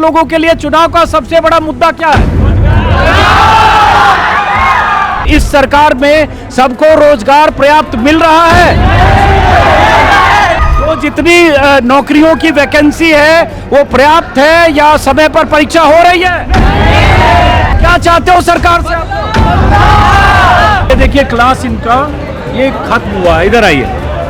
लोगों के लिए चुनाव का सबसे बड़ा मुद्दा क्या है? इस सरकार में सबको रोजगार पर्याप्त मिल रहा है? तो जितनी नौकरियों की वैकेंसी है वो पर्याप्त है या समय पर परीक्षा हो रही है? क्या चाहते हो सरकार से? ये देखिए क्लास इनका ये खत्म हुआ है, इधर आइए।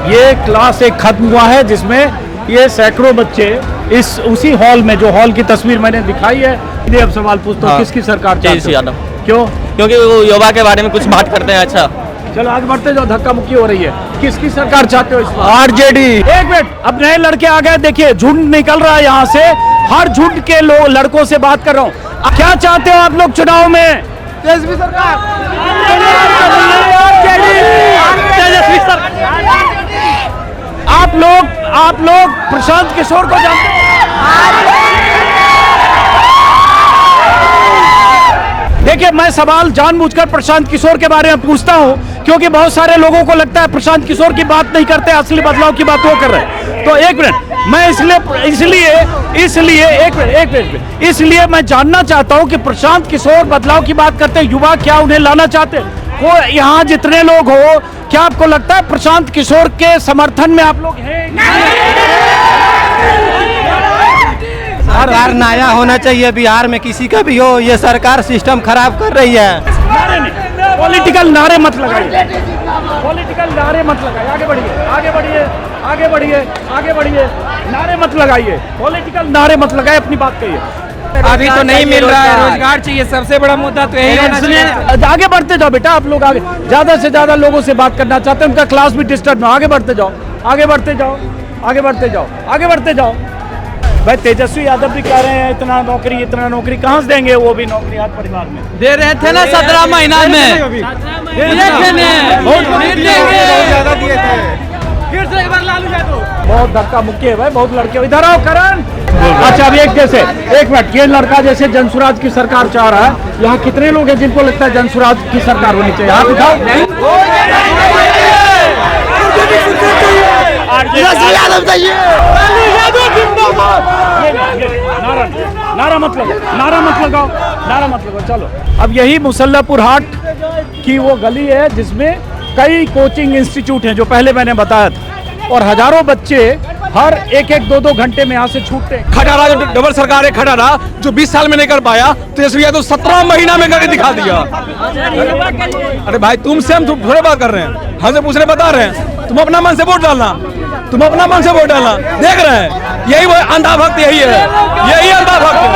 ये क्लास एक खत्म हुआ है जिसमें ये सैकड़ों बच्चे इस उसी हॉल में, जो हॉल की तस्वीर मैंने दिखाई है, इन्हें अब सवाल पूछता हूँ, किसकी सरकार चाहते हो? क्यों? क्योंकि वो युवा के बारे में कुछ बात करते हैं। अच्छा चलो आगे बढ़ते जाओ, धक्का मुक्की हो रही है। किसकी सरकार चाहते हो? आरजेडी। एक मिनट, अब नए लड़के आ गए, देखिए झुंड निकल रहा है यहाँ से, हर झुंड के लड़कों से बात कर रहा हूँ। क्या चाहते हो आप लोग चुनाव में? तेजस्वी सरकार। आप लोग प्रशांत किशोर को जानते हैं? देखिए मैं सवाल जानबूझकर प्रशांत किशोर के बारे में पूछता हूं क्योंकि बहुत सारे लोगों को लगता है प्रशांत किशोर की बात नहीं करते, असली बदलाव की बात वो कर रहे हैं। तो एक मिनट, मैं इसलिए मैं जानना चाहता हूं कि प्रशांत किशोर बदलाव की बात करते हैं, युवा क्या उन्हें लाना चाहते हैं? वो यहाँ जितने लोग हो, क्या आपको लगता है प्रशांत किशोर के समर्थन में आप लोग हैं? सरकार नया होना चाहिए बिहार में, किसी का भी हो, ये सरकार सिस्टम खराब कर रही है। पॉलिटिकल नारे मत लगाइए, पॉलिटिकल नारे मत लगाइए, आगे बढ़िए, आगे बढ़िए, आगे बढ़िए, आगे बढ़िए, नारे मत लगाइए, पॉलिटिकल नारे मत लगाइए, अपनी बात कहिए। अभी तो नहीं मिल रहा है, रोजगार चाहिए, सबसे बड़ा मुद्दा तो यही होना चाहिए। आगे बढ़ते जाओ बेटा, आप लोग आगे, ज्यादा से ज्यादा लोगों से बात करना चाहते हैं, उनका क्लास भी डिस्टर्ब ना। आगे बढ़ते जाओ, आगे बढ़ते जाओ, आगे बढ़ते जाओ, आगे बढ़ते जाओ। भाई तेजस्वी यादव भी कह रहे हैं इतना नौकरी कहाँ से देंगे? वो भी नौकरी हर परिवार में दे रहे थे ना 17 महीना में। बहुत धक्का मुक्की है भाई, बहुत लड़के। इधर आओ करण। अच्छा अब एक मिनट, ये लड़का जैसे जनसुराज की सरकार चाह रहा है, यहाँ कितने लोग हैं जिनको लगता है जनसुराज की सरकार होनी चाहिए? हाथ उठाओ। नारा मत लगाओ। चलो अब यही मुसल्लापुर हाट की वो गली है जिसमें कई कोचिंग इंस्टीट्यूट हैं, जो पहले मैंने बताया था, और हजारों बच्चे हर एक 2 घंटे में यहाँ से छूटते हैं। खटारा जो डबल सरकार है, खटारा जो 20 साल में नहीं कर पाया, तेजस्वी यादव 17 महीना में करके दिखा दिया। अरे भाई तुमसे हम थोड़े बात कर रहे हैं, हमसे पूछ रहे, बता रहे हैं। तुम अपना मन से वोट डालना, देख रहे हैं, यही वो अंधा भक्त, यही अंधा भक्त है।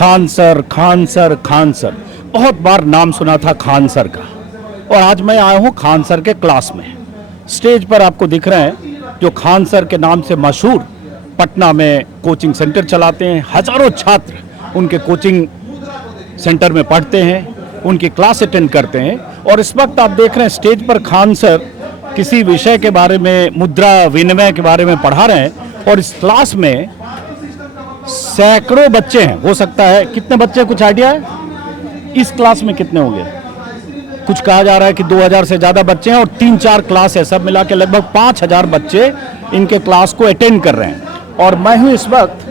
खान सर, बहुत बार नाम सुना था खान सर का, और आज मैं आया हूं खान सर के क्लास में। स्टेज पर आपको दिख रहे हैं जो खान सर के नाम से मशहूर पटना में कोचिंग सेंटर चलाते हैं। हजारों छात्र उनके कोचिंग सेंटर में पढ़ते हैं, उनकी क्लास अटेंड करते हैं। और इस वक्त आप देख रहे हैं स्टेज पर खान सर किसी विषय के बारे में, मुद्रा विनिमय के बारे में पढ़ा रहे हैं, और इस क्लास में सैकड़ों बच्चे हैं। हो सकता है, कितने बच्चे, कुछ आइडिया है इस क्लास में कितने होंगे? कुछ कहा जा रहा है कि 2000 से ज्यादा बच्चे हैं, और 3-4 क्लास है, सब मिला के लगभग 5000 बच्चे इनके क्लास को अटेंड कर रहे हैं। और मैं हूं इस वक्त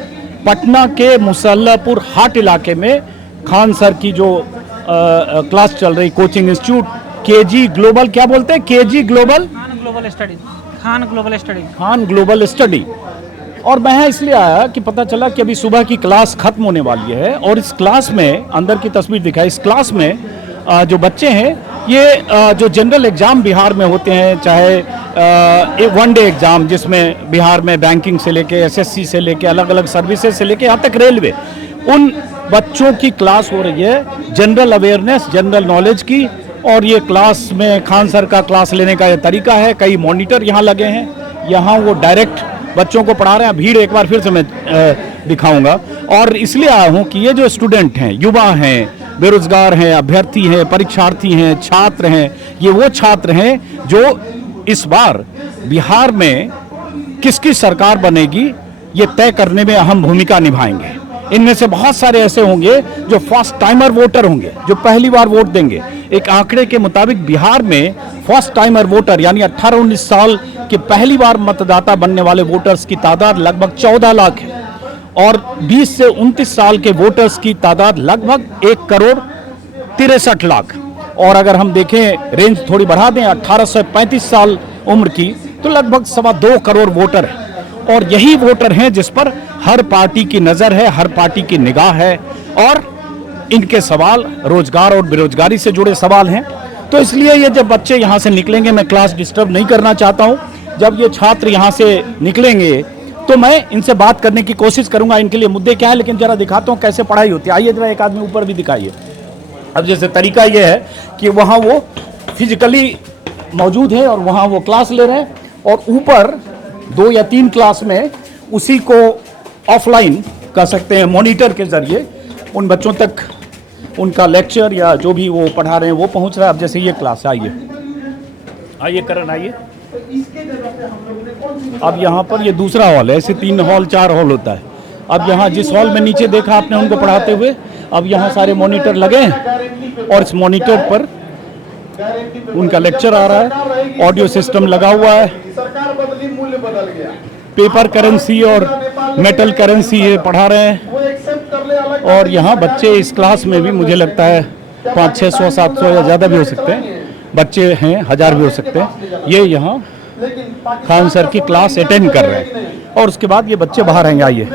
पटना के मुसल्लापुर हाट इलाके में, खान सर की जो क्लास चल रही, कोचिंग इंस्टीट्यूट केजी ग्लोबल, क्या बोलते हैं, KG global, Khan global study. और मैं इसलिए आया कि पता चला कि अभी सुबह की क्लास खत्म होने वाली है, और इस क्लास में, अंदर की तस्वीर दिखाई, इस क्लास में जो बच्चे हैं, ये जो जनरल एग्जाम बिहार में होते हैं, चाहे वन डे एग्जाम जिसमें बिहार में बैंकिंग से लेके एसएससी से लेके अलग अलग सर्विसेज से लेके यहाँ तक रेलवे, उन बच्चों की क्लास हो रही है, जनरल अवेयरनेस, जनरल नॉलेज की। और ये क्लास में खान सर का क्लास लेने का ये तरीका है, कई मॉनिटर यहाँ लगे हैं, यहाँ वो डायरेक्ट बच्चों को पढ़ा रहे हैं। भीड़ एक बार फिर से मैं दिखाऊंगा। और इसलिए आया हूँ कि ये जो स्टूडेंट हैं, युवा हैं, बेरोजगार हैं, अभ्यर्थी हैं, परीक्षार्थी हैं, छात्र हैं, ये वो छात्र हैं जो इस बार बिहार में किसकी सरकार बनेगी ये तय करने में अहम भूमिका निभाएंगे। इनमें से बहुत सारे ऐसे होंगे जो फर्स्ट टाइमर वोटर होंगे, जो पहली बार वोट देंगे। एक आंकड़े के मुताबिक बिहार में फर्स्ट टाइमर वोटर यानी 18-19 साल के पहली बार मतदाता बनने वाले वोटर्स की तादाद लगभग 14 लाख है और 20 से 29 साल के वोटर्स की तादाद लगभग 1,63 लाख। और अगर हम देखें रेंज थोड़ी बढ़ा दें 18 से 35 साल उम्र की, तो लगभग 2.25 करोड़ वोटर है। और यही वोटर हैं जिस पर हर पार्टी की नजर है, हर पार्टी की निगाह है और इनके सवाल रोजगार और बेरोजगारी से जुड़े सवाल हैं। तो इसलिए ये जब बच्चे यहाँ से निकलेंगे, मैं क्लास डिस्टर्ब नहीं करना चाहता हूँ, जब ये छात्र यहाँ से निकलेंगे तो मैं इनसे बात करने की कोशिश करूंगा इनके लिए मुद्दे क्या है। लेकिन जरा दिखाता हूँ कैसे पढ़ाई होती है। आइए जरा एक आदमी ऊपर भी दिखाइए। अब जैसे तरीका ये है कि वहाँ वो फिजिकली मौजूद है और वहाँ वो क्लास ले रहे हैं और ऊपर 2 या 3 क्लास में उसी को ऑफलाइन कर सकते हैं, मॉनिटर के जरिए उन बच्चों तक उनका लेक्चर या जो भी वो पढ़ा रहे हैं वो पहुंच रहा है। अब जैसे ये क्लास आइए आइए करण आइए। अब यहाँ पर ये दूसरा हॉल है, ऐसे 3 हॉल 4 हॉल होता है। अब यहाँ जिस हॉल में नीचे देखा आपने उनको पढ़ाते हुए, अब यहाँ सारे मॉनिटर लगे हैं और इस मॉनिटर पर उनका लेक्चर आ रहा है, ऑडियो सिस्टम लगा हुआ है, पेपर करेंसी और मेटल करेंसी ये पढ़ा रहे हैं। और यहाँ बच्चे इस क्लास में भी मुझे लगता है 500-600 700 या ज़्यादा भी हो सकते हैं बच्चे हैं, 1000 भी हो सकते हैं। ये यहाँ खान सर की क्लास अटेंड कर रहे हैं और उसके बाद ये बच्चे बाहर आएंगे। आइए।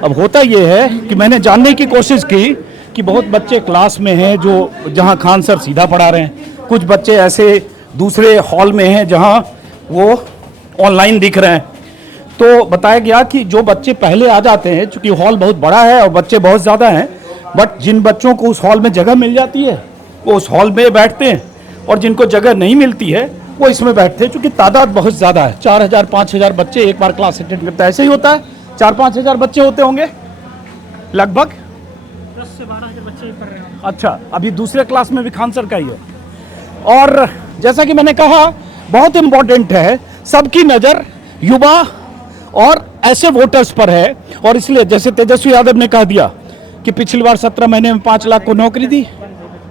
अब होता ये है कि मैंने जानने की कोशिश की कि बहुत बच्चे क्लास में हैं जो जहाँ खान सर सीधा पढ़ा रहे हैं, कुछ बच्चे ऐसे दूसरे हॉल में हैं जहाँ वो ऑनलाइन दिख रहे हैं। तो बताया गया कि जो बच्चे पहले आ जाते हैं, चूंकि हॉल बहुत बड़ा है और बच्चे बहुत ज़्यादा हैं, बट जिन बच्चों को उस हॉल में जगह मिल जाती है वो उस हॉल में बैठते हैं और जिनको जगह नहीं मिलती है वो इसमें बैठते हैं। चूंकि तादाद बहुत ज़्यादा है, 4000-5000 बच्चे एक बार क्लास अटेंड करता है। ऐसे ही होता है, 4-5 बच्चे होते होंगे लगभग। 10 से 12 हज़ार बच्चे पढ़ रहे हैं। अच्छा, अभी दूसरे क्लास में भी खान सर का ही है। और जैसा कि मैंने कहा, बहुत इम्पोर्टेंट है, सबकी नज़र युवा और ऐसे वोटर्स पर है। और इसलिए जैसे तेजस्वी यादव ने कह दिया कि पिछली बार 17 महीने में 5 लाख को नौकरी दी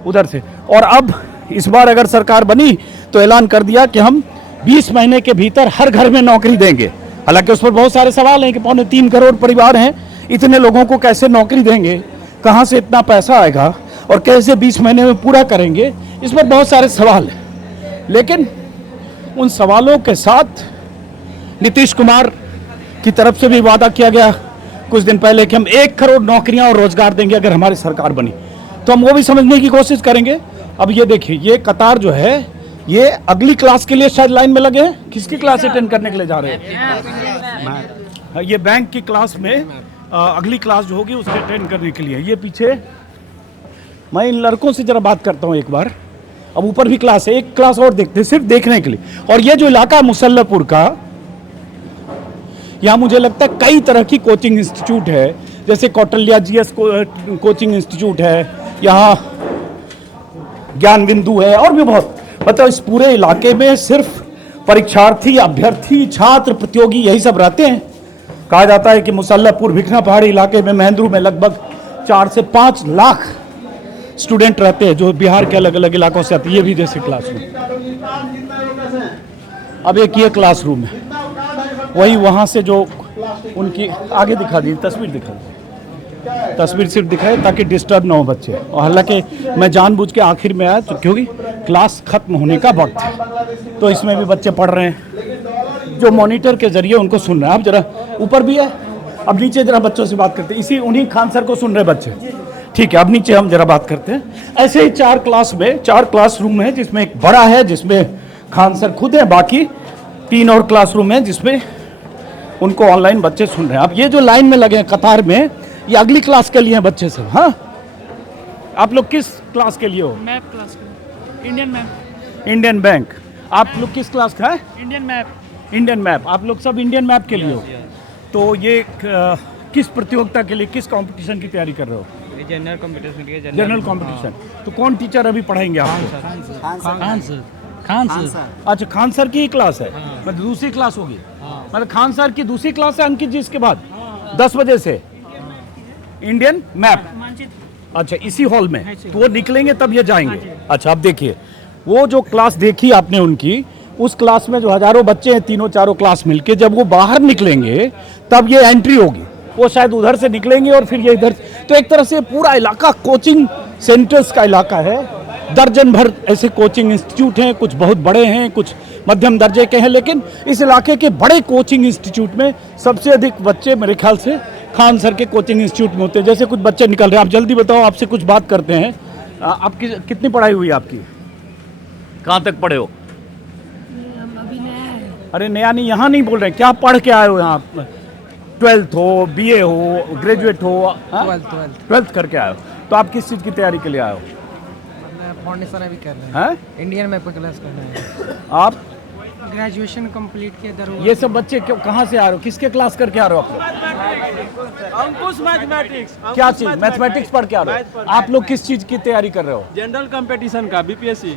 उधर से, और अब इस बार अगर सरकार बनी तो ऐलान कर दिया कि हम 20 महीने के भीतर हर घर में नौकरी देंगे। हालांकि उस पर बहुत सारे सवाल हैं कि 3.25 करोड़ परिवार हैं, इतने लोगों को कैसे नौकरी देंगे, कहाँ से इतना पैसा आएगा और कैसे 20 महीने में पूरा करेंगे, इस पर बहुत सारे सवाल हैं। लेकिन उन सवालों के साथ नीतीश कुमार की तरफ से भी वादा किया गया कुछ दिन पहले कि हम 1 करोड़ नौकरियां और रोजगार देंगे अगर हमारी सरकार बनी, तो हम वो भी समझने की कोशिश करेंगे। अब ये देखिए, ये कतार जो है ये अगली क्लास के लिए शायद लाइन में लगे हैं। किसकी क्लास अटेंड करने के लिए जा रहे हैं? ये बैंक की क्लास में अगली क्लास जो होगी उसके अटेंड करने के लिए। ये पीछे मैं इन लड़कों से जरा बात करता हूँ एक बार। अब ऊपर भी क्लास है, एक क्लास और देखते हैं सिर्फ देखने के लिए। और ये जो इलाका मुसल्लपुर का, यहाँ मुझे लगता है कई तरह की कोचिंग इंस्टीट्यूट है, जैसे कौटिल्य GS कोचिंग इंस्टीट्यूट है, यहाँ ज्ञान बिंदु है और भी बहुत। मतलब इस पूरे इलाके में सिर्फ परीक्षार्थी, अभ्यर्थी, छात्र, प्रतियोगी यही सब रहते हैं। कहा जाता है कि मुसल्लपुर भिखना पहाड़ी इलाके में महेंद्रू में लगभग 4 से 5 लाख स्टूडेंट रहते हैं जो बिहार के अलग अलग इलाकों से आते हैं। ये भी जैसे क्लासरूम, अब एक ये क्लासरूम है, वही वहाँ से जो उनकी आगे दिखा दी तस्वीर, दिखा दी तस्वीर सिर्फ दिखाए ताकि डिस्टर्ब ना हो बच्चे। और हालांकि मैं जानबूझ के आखिर में आया तो क्योंकि क्लास खत्म होने का वक्त है, तो इसमें भी बच्चे पढ़ रहे हैं जो मॉनिटर के जरिए उनको सुन रहे हैं। अब जरा ऊपर भी है, अब नीचे जरा बच्चों से बात करते हैं। इसी उन्हीं खान सर को सुन रहे बच्चे, ठीक है। अब नीचे हम जरा बात करते हैं। ऐसे ही 4 क्लासरूम है, जिसमें एक बड़ा है जिसमें खान सर खुद है, बाकी 3 और क्लासरूम है जिसमें उनको ऑनलाइन बच्चे सुन रहे हैं। अब ये जो लाइन में लगे हैं कतार में, ये अगली क्लास के लिए हैं बच्चे सब। हाँ, आप लोग किस क्लास के लिए हो? मैप क्लास का, इंडियन मैप। Indian bank. आप लोग किस क्लास का है? Indian map. Indian map. आप लोग सब इंडियन मैप के लिए हो। तो ये किस प्रतियोगिता के लिए, किस कंपटीशन की तैयारी कर रहे हो? जनरल कंपटीशन के जनरल कंपटीशन। तो कौन टीचर अभी पढ़ाएंगे आपको? खान सर। अच्छा, खान सर की ही क्लास है, मतलब दूसरी क्लास होगी। मतलब खान सर की दूसरी क्लास है अंकित जी इसके बाद 10 बजे से इंडियन मैप। मानचित्र अच्छा इसी हॉल में तो वो निकलेंगे तब ये जाएंगे। अच्छा अब देखिए वो जो क्लास देखी आपने उनकी, उस क्लास में जो हजारों बच्चे हैं तीनों चारों क्लास मिलके, जब वो बाहर निकलेंगे तब ये एंट्री होगी। वो शायद उधर से निकलेंगे और फिर ये इधर। तो एक तरह से पूरा इलाका कोचिंग सेंटर्स का इलाका है। दर्जन भर ऐसे कोचिंग इंस्टीट्यूट हैं, कुछ बहुत बड़े हैं, कुछ मध्यम दर्जे के हैं, लेकिन इस इलाके के बड़े कोचिंग इंस्टीट्यूट में सबसे अधिक बच्चे मेरे ख्याल से खान सर के कोचिंग इंस्टीट्यूट में होते हैं। जैसे कुछ बच्चे निकल रहे हैं, आप जल्दी बताओ, आपसे कुछ बात करते हैं। आपकी कितनी पढ़ाई हुई आपकी, कहाँ तक पढ़े हो? अभी नया है। अरे नया नहीं, यहाँ नहीं बोल रहे, क्या पढ़ के आए हो यहाँ? 12th हो, BA हो, ग्रेजुएट हो? 12th करके आए हो। तो आप किस चीज़ की तैयारी के लिए आए हो? फाउंडेशन अभी कर रहे हैं? हैं, इंडियन मैप का क्लास करना है। आप ग्रेजुएशन कंप्लीट किया दरोगा। ये सब बच्चे कहाँ से आ रहे हो, किसके क्लास करके आ रहे हो आप लोग? अंकुश मैथमेटिक्स। क्या चीज़? मैथमेटिक्स पढ़ के आ रहे हो? आप लोग किस चीज़ की तैयारी कर रहे हो? जनरल कंपटीशन का BPSC।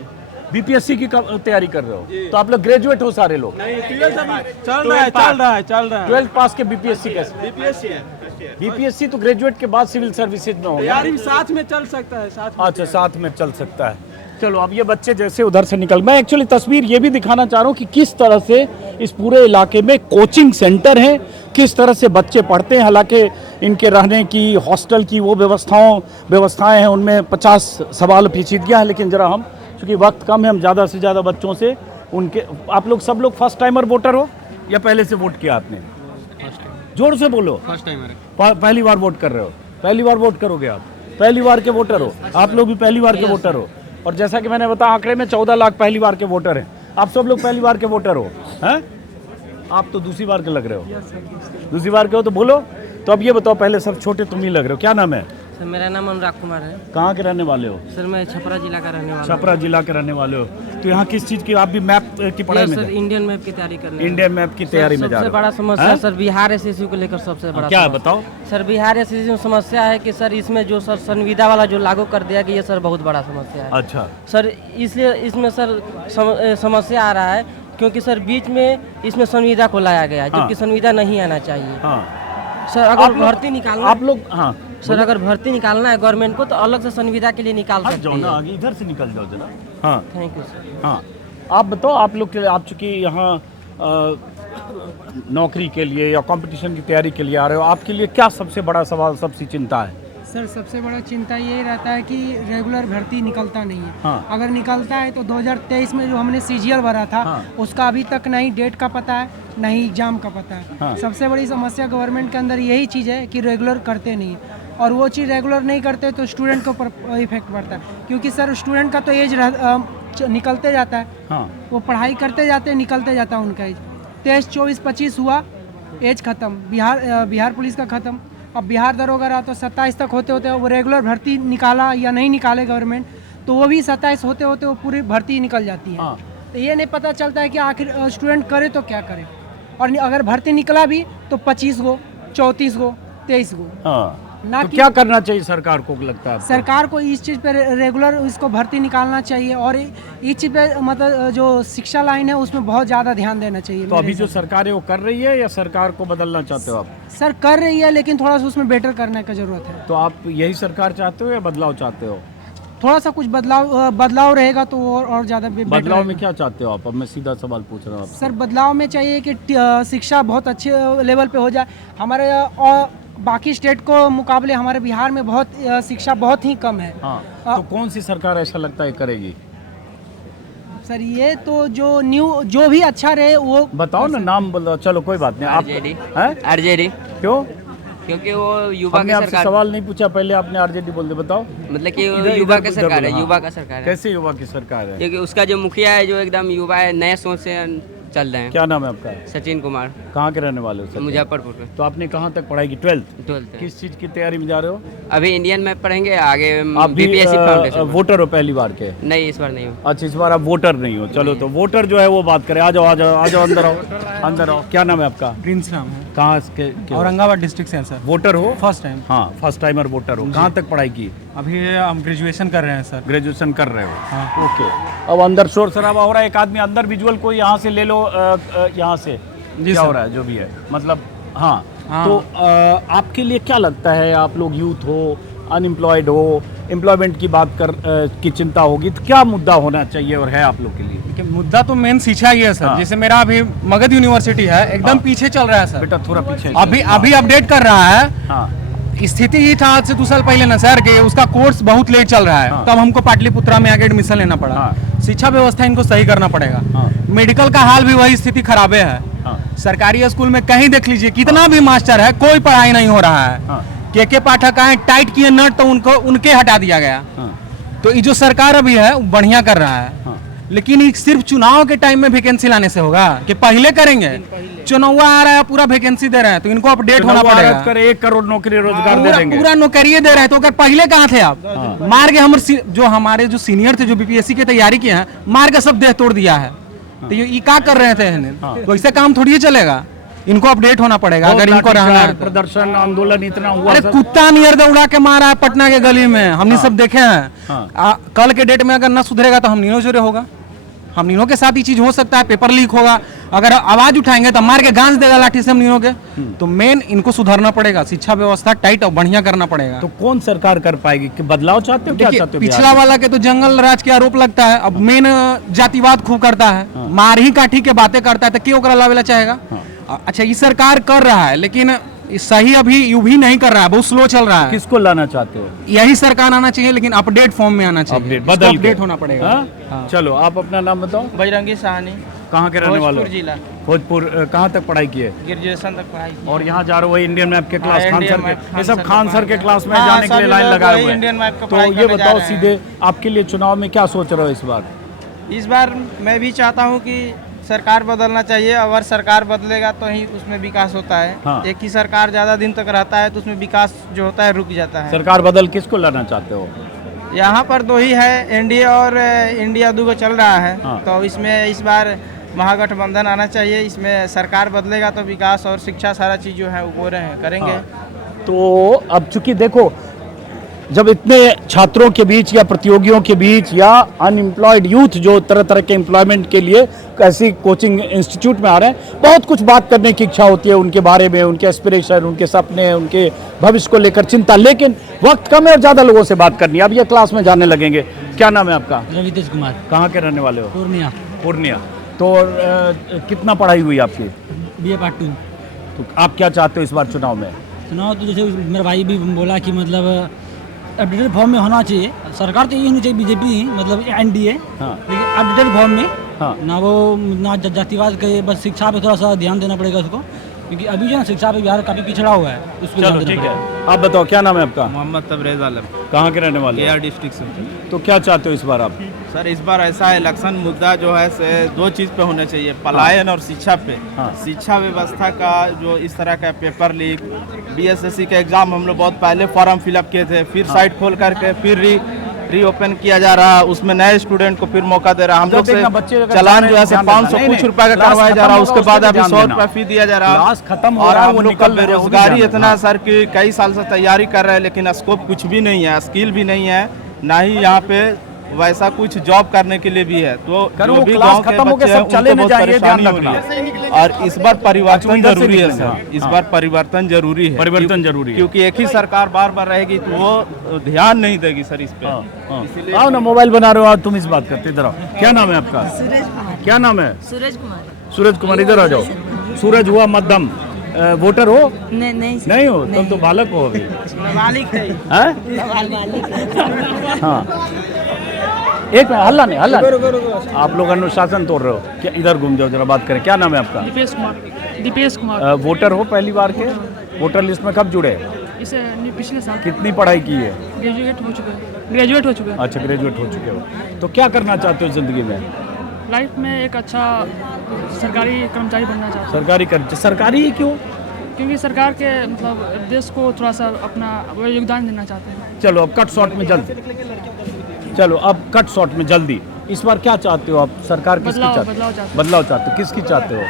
BPSC की तैयारी कर रहे हो? तो आप लोग ग्रेजुएट हो सारे लोग? नहीं 12th अभी चल रहा है 12th पास के BPSC कैसे? BPSC है। BPSC तो ग्रेजुएट के बाद सिविल सर्विसेज में होगा। तैयारी साथ में चल सकता है, साथ में। अच्छा साथ में चल सकता है। चलो अब ये बच्चे जैसे उधर से निकल, मैं एक्चुअली तस्वीर ये भी दिखाना चाह रहा हूँ कि किस तरह से इस पूरे इलाके में कोचिंग सेंटर है, किस तरह से बच्चे पढ़ते हैं। हालांकि इनके रहने की, हॉस्टल की वो व्यवस्थाएं हैं, उनमें 50 सवाल पेचीदगियाँ हैं, लेकिन जरा हम चूँकि वक्त कम है, हम ज़्यादा से ज़्यादा बच्चों से उनके। आप लोग सब लोग फर्स्ट टाइमर वोटर हो या पहले से वोट किया आपने? जोर से बोलो। फर्स्ट टाइमर पहली बार वोट कर रहे हो? पहली बार वोट करोगे आप? पहली बार के वोटर हो आप लोग भी? पहली बार के वोटर हो। और जैसा कि मैंने बताया आंकड़े में 14 लाख पहली बार के वोटर हैं। आप सब लोग पहली बार के वोटर हो हैं? आप तो दूसरी बार के लग रहे हो। दूसरी बार के हो तो बोलो। तो अब ये बताओ, पहले सब छोटे तुम ही लग रहे हो, क्या नाम है? सर मेरा नाम अनुराग कुमार है। कहाँ के रहने वाले हो? सर मैं छपरा जिला का रहने वाला छपरा जिला के रहने वाले हो। तो यहाँ किस चीज़ की, आप भी मैप की पढ़ाई हूँ। में? सर इंडियन मैप की तैयारी करने। इंडियन मैप की तैयारी में जा रहे सबसे हो? बड़ा समस्या हैं? सर बिहार SSC को लेकर सबसे बड़ा क्या समस्या। बताओ? सर बिहार SSC में समस्या है कि सर इसमें जो सर संविदा वाला जो लागू कर दिया कि ये सर बहुत बड़ा समस्या है। अच्छा सर इसलिए इसमें सर समस्या आ रहा है क्योंकि सर बीच में इसमें संविदा को लाया गया है, जबकि संविदा नहीं आना चाहिए। हाँ सर अगर भर्ती निकालना, आप लोग, हाँ सर अगर भर्ती निकालना है गवर्नमेंट को तो अलग से संविदा के लिए निकाल हट सकते जाओ ना हैं। आगे, इधर से निकल जाओ जरा। हाँ थैंक यू सर। हाँ आप बताओ, आप लोग के, आप चूँकि यहाँ नौकरी के लिए या कंपटीशन की तैयारी के लिए आ रहे हो, आपके लिए क्या सबसे बड़ा सवाल, सबसे चिंता है? सर सबसे बड़ा चिंता यही रहता है कि रेगुलर भर्ती निकलता नहीं है। हाँ। अगर निकलता है तो 2023 में जो हमने CGL भरा था, हाँ। उसका अभी तक नहीं डेट का पता है, नहीं एग्जाम का पता है। हाँ। सबसे बड़ी समस्या गवर्नमेंट के अंदर यही चीज़ है कि रेगुलर करते नहीं है, और वो चीज़ रेगुलर नहीं करते तो स्टूडेंट के ऊपर इफेक्ट पड़ता है। क्योंकि सर स्टूडेंट का तो एज निकलते जाता है। हाँ वो पढ़ाई करते जाते निकलते जाता है उनका एज। 23, 24, 25 हुआ, एज खत्म। बिहार पुलिस का खत्म। अब बिहार दरोगा रहा तो 27 तक होते होते वो रेगुलर भर्ती निकाला या नहीं निकाले गवर्नमेंट, तो वो भी 27 होते होते वो पूरी भर्ती निकल जाती है। हाँ। तो ये नहीं पता चलता है कि आखिर स्टूडेंट करे तो क्या करे। और अगर भर्ती निकला भी तो 25 गो, 34 गो, 23 गो। हाँ ना तो कि क्या करना चाहिए सरकार को, लगता है आपको? सरकार को इस चीज़ पे रेगुलर इसको भर्ती निकालना चाहिए, और इस चीज़ पे मतलब जो शिक्षा लाइन है उसमें बहुत ज़्यादा ध्यान देना चाहिए। तो अभी जो सरकार है वो कर रही है या सरकार को बदलना चाहते हो आप? सर कर रही है, लेकिन थोड़ा सा उसमें बेटर करने की ज़रूरत है। तो आप यही सरकार चाहते हो या बदलाव चाहते हो? थोड़ा सा कुछ बदलाव रहेगा तो और ज़्यादा बेटर बदलाव में रहेगा। क्या चाहते हो आप? अब मैं सीधा सवाल पूछ रहा हूँ आपसे। सर बदलाव में चाहिए कि शिक्षा बहुत अच्छे लेवल पे हो जाए। हमारे और बाकी स्टेट को मुकाबले हमारे बिहार में बहुत शिक्षा बहुत ही कम है। हाँ तो कौन सी सरकार ऐसा लगता है करेगी? सर ये तो जो भी अच्छा रहे वो बताओ ना, नाम बोलो। चलो कोई बात नहीं। आप हैं? RJD, क्यों? क्योंकि वो युवा हमने की आपसे सरकार, सवाल नहीं पूछा, पहले आपने RJD बोल दे। बताओ मतलब कि इधर- युवा इधर- की इधर सरकार है, बोलो, युवा हाँ। का सरकार है। कैसे युवा की सरकार है? क्योंकि उसका जो मुखिया है जो एकदम युवा है, नए सोच से चल रहे हैं। क्या नाम है आपका? सचिन कुमार, कहाँ के रहने वाले हो सर? मुजफ्फरपुर में तो आपने कहाँ तक पढ़ाई की? 12th। 12th। किस चीज़ की तैयारी में जा रहे हो? अभी इंडियन मैप पढ़ेंगे, आगे आप भी BPSC फाउंडेशन। वोटर हो पहली बार के? नहीं इस बार नहीं हो। अच्छा इस बार आप वोटर नहीं हो। चलो तो वोटर जो है वो बात करें। आ जाओ आ जाओ आ जाओ, अंदर आओ अंदर आओ। क्या नाम है आपका? प्रिंस नाम है, कहाँ के हो? औरंगाबाद डिस्ट्रिक्ट से है सर। वोटर हो? First time. हाँ फर्स्ट टाइमर वोटर हो। कहाँ तक पढ़ाई की? अभी हम ग्रेजुएशन कर रहे हैं सर। ग्रेजुएशन कर रहे हो? हाँ। ओके। अब अंदर शोर शराबा हो रहा है, एक आदमी अंदर, विजुअल कोई यहाँ से ले लो, यहाँ से क्या हो रहा है जो भी है मतलब हाँ, तो आपके लिए क्या लगता है, आप लोग यूथ हो, अनएम्प्लॉयड हो, एम्प्लॉयमेंट की बात की चिंता होगी तो क्या मुद्दा होना चाहिए और है आप लोग के लिए? कि मुद्दा तो मेन शिक्षा ही है सर। जैसे मेरा अभी मगध यूनिवर्सिटी है, एकदम पीछे चल रहा है सर। बेटा थोड़ा पीछे अभी अपडेट कर रहा है। हाँ स्थिति ही था आज से 2 साल पहले ना सर कि उसका कोर्स बहुत लेट चल रहा है। तब हमको पाटलिपुत्रा में आके एडमिशन लेना पड़ा। शिक्षा व्यवस्था इनको सही करना पड़ेगा। मेडिकल का हाल भी वही स्थिति खराब है। सरकारी स्कूल में कहीं देख लीजिए कितना भी मास्टर है, कोई पढ़ाई नहीं हो रहा है। के पाठक आए, टाइट किए नट तो उनके हटा दिया गया। तो ये जो सरकार अभी है वो बढ़िया कर रहा है। लेकिन ये सिर्फ चुनाव के टाइम में वैकेंसी लाने से होगा कि पहले करेंगे? चुनाव आ रहा है, पूरा वैकेंसी दे रहे हैं, तो इनको अपडेट होना पड़ेगा। 1 करोड़ नौकरी रोजगार दे देंगे, पूरा नौकरी दे रहे हैं। तो अगर पहले कहाँ थे आप? मार के हमारे जो सीनियर थे, जो बीपीएससी की तैयारी किए हैं, मार के सब देह तोड़ दिया है। तो ये क्या कर रहे थे? तो ऐसे काम थोड़ी चलेगा। इनको अपडेट होना पड़ेगा अगर इनको रहना है। प्रदर्शन आंदोलन इतना हुआ, अरे कुत्ता नियर दौड़ा के मारा है पटना के गली में, हमने सब देखे हैं। कल के डेट में अगर न सुधरेगा तो हम नीनो जोरे होगा। हम नीनो के साथ ये चीज हो सकता है, पेपर लीक होगा। अगर आवाज उठाएंगे तो मार के गांज देगा लाठी से हम नीनो के। तो मेन इनको सुधारना पड़ेगा, शिक्षा व्यवस्था टाइट और बढ़िया करना पड़ेगा। तो कौन सरकार कर पाएगी? कि बदलाव चाहते हो, क्या चाहते हो? पिछला वाला के तो जंगल राज के आरोप लगता है। अब मेन जातिवाद खूब करता है, मार ही काठी के बातें करता है, तो क्यों ओकरा लावेला चाहेगा? अच्छा ये सरकार कर रहा है, लेकिन सही अभी यू भी नहीं कर रहा है, बहुत स्लो चल रहा है। किसको लाना चाहते हो? यही सरकार आना चाहिए, लेकिन अपडेट फॉर्म में आना चाहिए। अपडेट होना पड़ेगा। हाँ? चलो आप अपना नाम बताओ। बजरंगी साहनी, कहाँ के रहने वाले हो? भोजपुर जिला। भोजपुर। कहाँ तक पढ़ाई की है? ग्रेजुएशन तक पढ़ाई। और यहाँ जा रहे हो इंडियन मैप के क्लास, खान सर के, ये सब खान सर के क्लास में हाँ, जाने के लिए लाइन लगाए हुए इंडियन मैप हैं। का तो पढ़ाई ये करने जा बताओ रहे हैं। सीधे, आपके लिए चुनाव में क्या सोच रहे हो इस बार? इस बार मैं भी चाहता हूँ कि सरकार बदलना चाहिए। अगर सरकार बदलेगा तो ही उसमें विकास होता है। हाँ। एक ही सरकार ज़्यादा दिन तक रहता है तो उसमें विकास जो होता है रुक जाता है। सरकार बदल किसको लाना चाहते हो? यहाँ पर 2 ही है, एनडीए और इंडिया 2 चल रहा है। हाँ। तो इसमें इस बार महागठबंधन आना चाहिए। इसमें सरकार बदलेगा तो विकास और शिक्षा सारा चीज़ जो है वो करेंगे। हाँ। तो अब चूंकि देखो, जब इतने छात्रों के बीच या प्रतियोगियों के बीच या अनएम्प्लॉयड यूथ जो तरह तरह के एम्प्लॉयमेंट के लिए ऐसी कोचिंग इंस्टीट्यूट में आ रहे हैं, बहुत कुछ बात करने की इच्छा होती है उनके बारे में, उनके एस्पिरेशन, उनके सपने, उनके भविष्य को लेकर चिंता, लेकिन वक्त कम है और ज़्यादा लोगों से बात करनी है। अब ये क्लास में जाने लगेंगे। क्या नाम है आपका? रवितेश कुमार, कहाँ के रहने वाले हो? पूर्णिया। पूर्णिया। तो कितना पढ़ाई हुई आपकी? BA part 2। तो आप क्या चाहते हो इस बार चुनाव में? चुनाव तो जैसे मेरा भाई भी बोला कि मतलब अपडेटेड फॉर्म में होना चाहिए। सरकार तो ये होनी चाहिए बीजेपी, मतलब एनडीए। हाँ। लेकिन अपडेटेड फॉर्म में हाँ। ना वो ना जातिवाद के, बस शिक्षा पे थोड़ा सा ध्यान देना पड़ेगा उसको, क्योंकि अभी जो है शिक्षा पे बिहार काफ़ी पिछड़ा हुआ है। उसको चलो ठीक है, आप बताओ क्या नाम है आपका? मोहम्मद तबरेज आलम, कहाँ के रहने वाले? KR डिस्ट्रिक्ट से। तो क्या चाहते हो इस बार आप? सर इस बार ऐसा है, इलेक्शन मुद्दा जो है से 2 चीज़ पे होने चाहिए, पलायन और शिक्षा पे। हाँ। शिक्षा व्यवस्था का जो इस तरह का पेपर लीक, BSSC के एग्ज़ाम हम लोग बहुत पहले फॉर्म फिलअप किए थे, फिर साइट खोल करके फिर रीओपन किया जा रहा है, उसमें नए स्टूडेंट को फिर मौका दे रहा है। हम लोग से चलान जो है 500 कुछ रुपए का करवाया जा रहा है, उसके बाद अभी 100 रुपये फी दिया जा रहा है। खत्म हो और रहा है, हम वो लोग का निकल रहे हैं, बेरोजगारी वो इतना सर कि कई साल से तैयारी कर रहे हैं, लेकिन स्कोप कुछ भी नहीं है, स्किल भी नहीं है, ना ही यहाँ पे वैसा कुछ जॉब करने के लिए भी है। तो जो भी गांव के बच्चे हैं उनको बहुत परेशानी हो रही है। और इस बार परिवर्तन जरूरी है सर, इस बार परिवर्तन जरूरी है। परिवर्तन जरूरी है, क्योंकि एक ही सरकार बार बार रहेगी तो वो ध्यान नहीं देगी सर इस पे। इसीलिए आओ ना, मोबाइल बना रहे हो तुम, इस बात करते, इधर आओ। क्या नाम है आपका? सूरज कुमार। क्या नाम है? सूरज कुमार। सूरज कुमार, इधर आ जाओ। सूरज हुआ मध्यम, वोटर हो? नहीं हो, तुम तो बालक हो अभी। मालिक है। हाँ, एक मिनट, हल्ला नहीं, हल्ला नहीं। आप लोग अनुशासन तोड़ रहे हो क्या? इधर घूम जाओ जरा, बात करें। क्या नाम है आपका? दीपेश कुमार। दीपेश कुमार। वोटर हो पहली बार के? वोटर लिस्ट में कब जुड़े? इसे पिछले साल कितनी पढ़ाई की है? ग्रेजुएट हो चुके हैं। अच्छा, ग्रेजुएट हो चुके हो। तो क्या करना चाहते हो जिंदगी में? लाइफ में एक अच्छा सरकारी कर्मचारी बनना चाहता हूँ। सरकारी ही क्यों? क्योंकि सरकार के मतलब देश को थोड़ा सा अपना योगदान देना चाहते हैं। चलो अब कट शॉर्ट में जल्दी, इस बार क्या चाहते हो आप? सरकार किसकी चाहते हो? बदलाव चाहते हो। किसकी चाहते हो?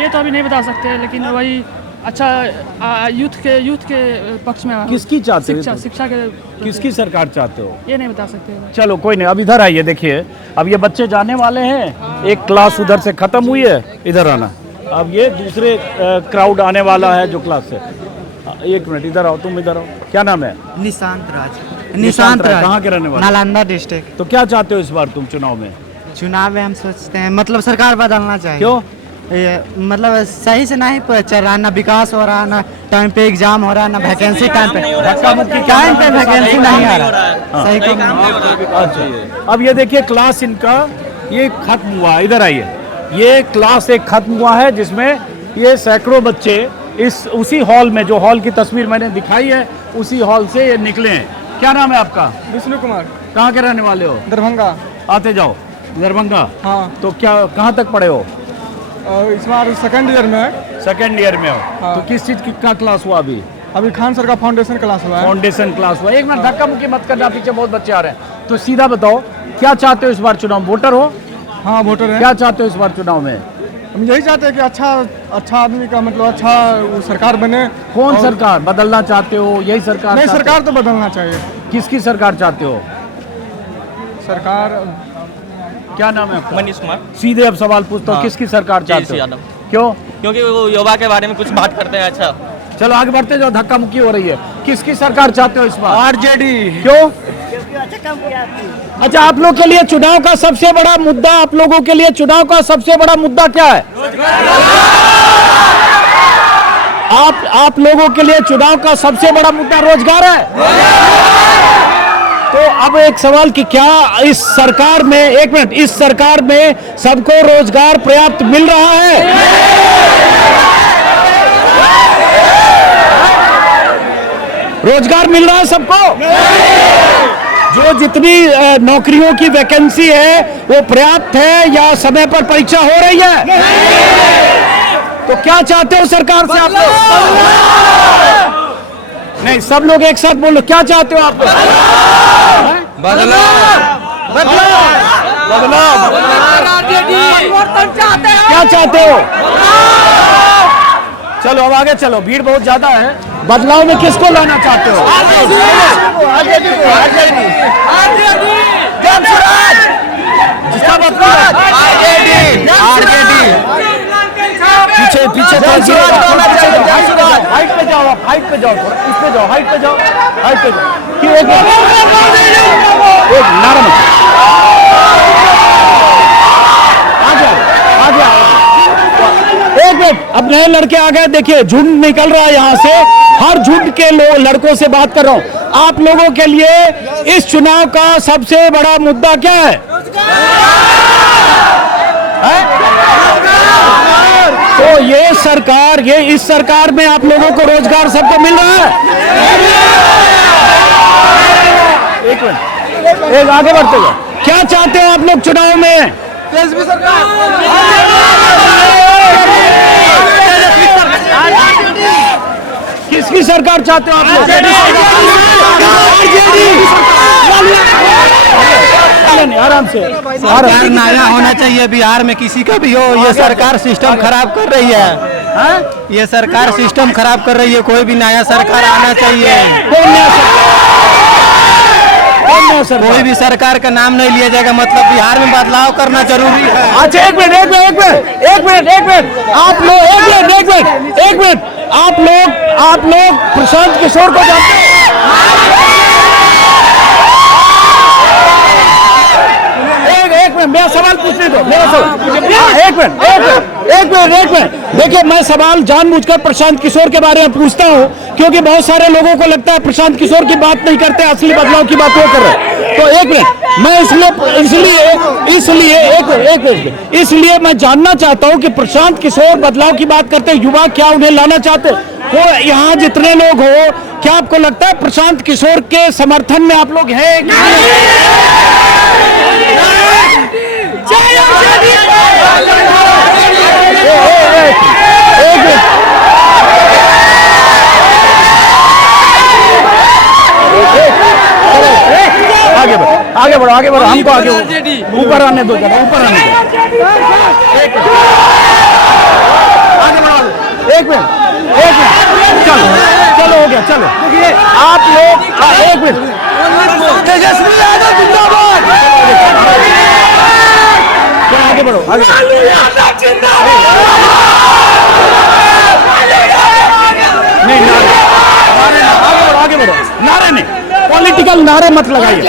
ये तो अभी नहीं बता सकते, लेकिन वही अच्छा यूथ के पक्ष में। किसकी चाहते हो? शिक्षा के। किसकी सरकार चाहते हो? ये नहीं बता सकते। चलो कोई नहीं, अब इधर आइए। देखिए अब ये बच्चे जाने वाले हैं, एक क्लास उधर से खत्म हुई है, इधर आना। अब ये दूसरे क्राउड आने वाला है जो क्लास से। एक मिनट इधर आओ, तुम इधर आओ। क्या नाम है? निशांत राज। कहाँ के रहने वाले? नालंदा डिस्ट्रिक्ट। तो क्या चाहते हो इस बार तुम चुनाव में? चुनाव में हम सोचते हैं मतलब सरकार बदलना चाहिए। क्यों? ये मतलब सही से नहीं चल रहा, ना विकास हो रहा, ना टाइम पे एग्जाम हो रहा, ना वैकेंसी टाइम पे वैकेंसी नहीं आ रहा। सही काम। अच्छा, अब ये देखिए क्लास इनका ये खत्म हुआ। इधर आइए। ये क्लास एक खत्म हुआ है जिसमें ये सैकड़ों बच्चे इस उसी हॉल में, जो हॉल की तस्वीर मैंने दिखाई है, उसी हॉल से ये निकले हैं। क्या नाम है आपका? विष्णु कुमार। कहाँ के रहने वाले हो? दरभंगा। आते जाओ। दरभंगा। हाँ। तो क्या कहाँ तक पढ़े हो? इस बार सेकंड ईयर में है। सेकंड ईयर में हो। हाँ। तो किस चीज का क्लास हुआ अभी? अभी खान सर का फाउंडेशन क्लास हुआ है। फाउंडेशन क्लास हुआ। एक मिनट धक्का मुक्की मत करना, पीछे बहुत बच्चे आ रहे हैं। तो सीधा बताओ, क्या चाहते हो इस बार चुनाव? वोटर हो? हाँ वोटर है। क्या चाहते हो इस बार चुनाव में? हम यही चाहते हैं कि अच्छा आदमी का मतलब अच्छा वो सरकार बने। कौन सरकार बदलना चाहते हो? यही सरकार? नहीं, चाहते सरकार तो बदलना चाहिए। हो? किसकी सरकार चाहते हो? सरकार। क्या नाम है आपका? मनीष कुमार। सीधे अब सवाल पूछता हूँ, किसकी सरकार चाहते हो? क्यों? क्योंकि वो युवा के बारे में कुछ बात करते हैं। अच्छा चलो आगे बढ़ते जाओ, धक्का मुक्की हो रही है। किसकी सरकार चाहते हो इस बार? आरजेडी। क्यों? अच्छा, आप लोग के लिए चुनाव का सबसे बड़ा मुद्दा, आप लोगों के लिए चुनाव का सबसे बड़ा मुद्दा क्या है? आप लोगों के लिए चुनाव का सबसे बड़ा मुद्दा रोजगार है। तो अब एक सवाल कि क्या इस सरकार में, एक मिनट, इस सरकार में सबको रोजगार पर्याप्त मिल रहा है? रोजगार मिल रहा है सबको? जो जितनी नौकरियों की वैकेंसी है वो पर्याप्त है या समय पर परीक्षा हो रही है? तो क्या चाहते हो सरकार से आप लोग? नहीं, सब लोग एक साथ बोलो, क्या चाहते हो आप लोग? क्या चाहते हो? चलो अब आगे चलो, भीड़ बहुत ज्यादा है। बदलाव में किसको लाना चाहते हो? पीछे पीछे हाइट पे जाओ, हाइट पे जाओ, थोड़ा इस पे जाओ, हाइट पे जाओ, हाइट पे जाओ। क्यों? एक नरम आ जाओ। एक मिनट, अब नए लड़के आ गए। देखिए झुंड निकल रहा है यहाँ से, हर झुंड के लड़कों से बात कर रहा हूँ। आप लोगों के लिए इस चुनाव का सबसे बड़ा मुद्दा क्या है? तो ये सरकार, ये इस सरकार में आप लोगों को रोजगार सबको मिल रहा है? एक मिनट, एक आगे बढ़ते जाओ। क्या चाहते हो आप लोग चुनाव में? किसकी सरकार चाहते हो आप लोग? आराम से। सरकार नया होना चाहिए बिहार में, किसी का भी हो। ये सरकार सिस्टम खराब कर रही है। ये सरकार सिस्टम खराब कर रही है, कोई भी नया सरकार आना चाहिए। कौन नया सरकार? कोई भी सरकार का नाम नहीं लिया जाएगा, मतलब बिहार में बदलाव करना जरूरी है। अच्छा एक मिनट, आप लोग प्रशांत किशोर को जानते हैं? एक मिनट, मेरा सवाल पूछने दो, मेरा सवाल। एक मिनट। देखिए, मैं सवाल जानबूझकर प्रशांत किशोर के बारे में पूछता हूँ क्योंकि बहुत सारे लोगों को लगता है प्रशांत किशोर की बात नहीं करते, असली बदलाव की बात वो कर रहे हैं। तो एक मिनट, मैं इसलिए मैं जानना चाहता हूँ कि प्रशांत किशोर बदलाव की बात करते हैं, युवा क्या उन्हें लाना चाहते हैं? वो यहाँ जितने लोग हो, क्या आपको लगता है प्रशांत किशोर के समर्थन में आप लोग हैं? आगे बढ़ो, हमको आगे ऊपर आने दो, ऊपर आने दो। आगे बढ़ो, एक मिनट, चलो हो गया, चलो। आप लोग एक मिनट, तेजस्वी यादव जिंदाबाद। आगे बढ़ो आगे नहीं आगे बढ़ो नारे नहीं पॉलिटिकल नारे मत लगाइए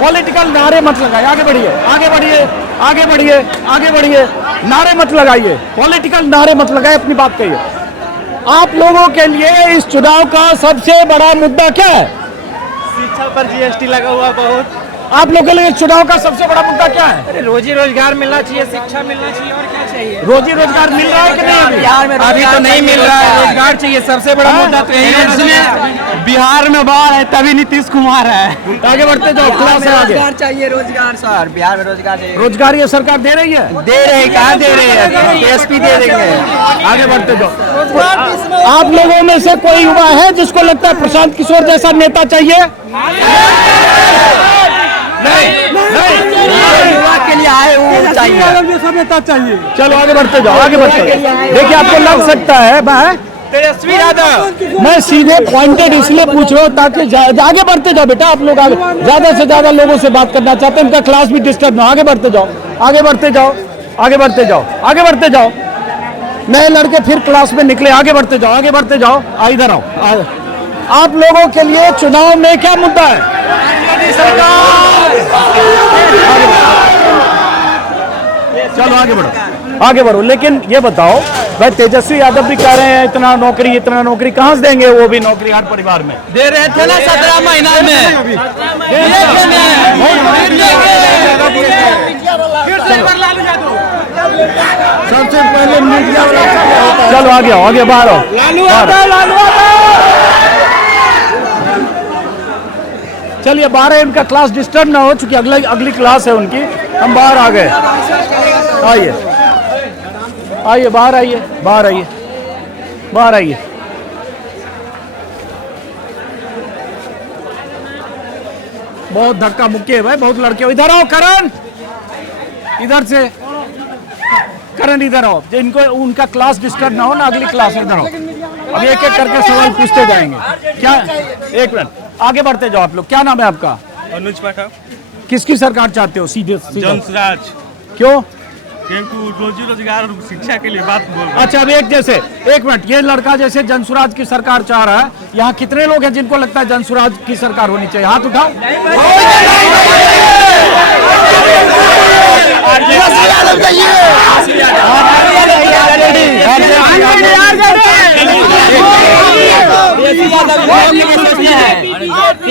पॉलिटिकल नारे मत लगाइए आगे बढ़िए आगे बढ़िए आगे बढ़िए आगे बढ़िए नारे मत लगाइए पॉलिटिकल नारे मत लगाइए अपनी बात कहिए आप लोगों के लिए इस चुनाव का सबसे बड़ा मुद्दा क्या है शिक्षा पर जीएसटी लगा हुआ बहुत। आप लोगों के लिए चुनाव का सबसे बड़ा मुद्दा क्या है अरे रोजी रोजगार मिलना चाहिए, शिक्षा मिलना चाहिए, और क्या चाहिए। रोजी रोजगार मिल रहा है कि नहीं बिहार में अभी तो नहीं मिल रहा है, रोजगार चाहिए। सबसे बड़ा मुद्दा तो यही है। बिहार में बाढ़ है तभी नीतीश कुमार है। आगे बढ़ते जाओ क्लास है आगे रोजगार चाहिए, रोजगार सर, बिहार में रोजगार चाहिए। रोजगार ये सरकार दे रही है दे रहे हैं, कहाँ दे रहे हैं, एसपी दे देंगे। आगे बढ़ते जाओ आप लोगों में से कोई युवा है जिसको लगता है प्रशांत किशोर जैसा नेता चाहिए युवा के लिए आए वो चाहिए। चलो आगे बढ़ते जाओ आगे बढ़ते जाओ देखिए आपको लग सकता है मैं तेजस्वी यादव मैं सीधे पॉइंटेड इसलिए पूछ रहा हूँ ताकि आगे बढ़ते जाओ बेटा आप लोग आगे ज्यादा से ज्यादा लोगों से बात करना चाहते हैं इनका क्लास भी डिस्टर्ब ना आगे बढ़ते जाओ आगे बढ़ते जाओ आगे बढ़ते जाओ आगे बढ़ते जाओ नए लड़के फिर क्लास में निकले आगे बढ़ते जाओ आगे बढ़ते जाओ इधर आओ आप लोगों के लिए चुनाव में क्या मुद्दा है चलो आगे बढ़ो लेकिन ये बताओ भाई तेजस्वी यादव भी कह रहे हैं इतना नौकरी कहाँ से देंगे वो भी नौकरी हर परिवार में दे रहे थे ना 17 महीना में। सबसे पहले मीडिया वाला चलो आगे आओ आगे बाहर आओ चलिए बाहर है इनका क्लास डिस्टर्ब ना हो चूंकि अगली क्लास है उनकी हम बाहर आ गए आइए बाहर आइए बहुत धक्का मुक्की है भाई बहुत लड़के हो इधर आओ करण इधर से करण इधर आओ इनको उनका क्लास डिस्टर्ब ना हो ना अगली क्लास इधर आओ अब एक एक करके सवाल पूछते जाएंगे क्या एक मिनट आगे बढ़ते जाओ आप लोग क्या नाम है आपका अनुज पाठक। किसकी सरकार चाहते हो सीधे जनसुराज। क्यों क्योंकि रोजी रोजगार और शिक्षा के लिए बात बोल रहे हैं। अच्छा अब एक मिनट ये लड़का जैसे जनसुराज की सरकार चाह रहा है यहाँ कितने लोग हैं जिनको लगता है जनसुराज की सरकार होनी चाहिए हाथ उठाओ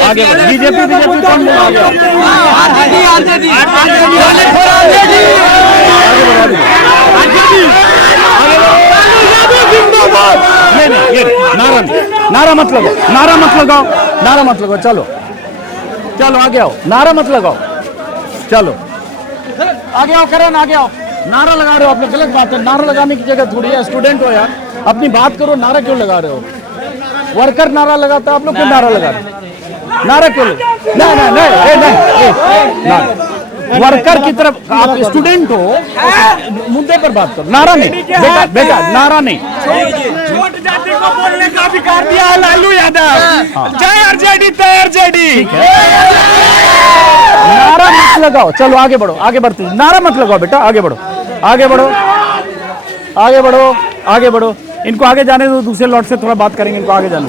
आगे बीजेपी कौन नहीं ये नारा मत लगाओ चलो आगे आओ नारा मत लगाओ चलो आगे आओ करण आगे आओ नारा लगा रहे हो आप लोग गलत बात है नारा लगाने की जगह थोड़ी है स्टूडेंट हो यार अपनी बात करो नारा क्यों लगा रहे हो वर्कर नारा लगाता है आप लोग क्यों नारा लगा रहे हो नारा क्यों नहीं वर्कर की तरफ आप स्टूडेंट हो मुद्दे पर बात करो नारा नहीं बेटा नारा नहीं छोट जाति को बोलने का अधिकार दिया है लालू यादव। जय आरजेडी तय आरजेडी। नारा मत लगाओ चलो आगे बढ़ो आगे बढ़ते नारा मत लगाओ बेटा आगे बढ़ो इनको आगे जाने दो दूसरे लॉट से थोड़ा बात करेंगे इनको आगे जाने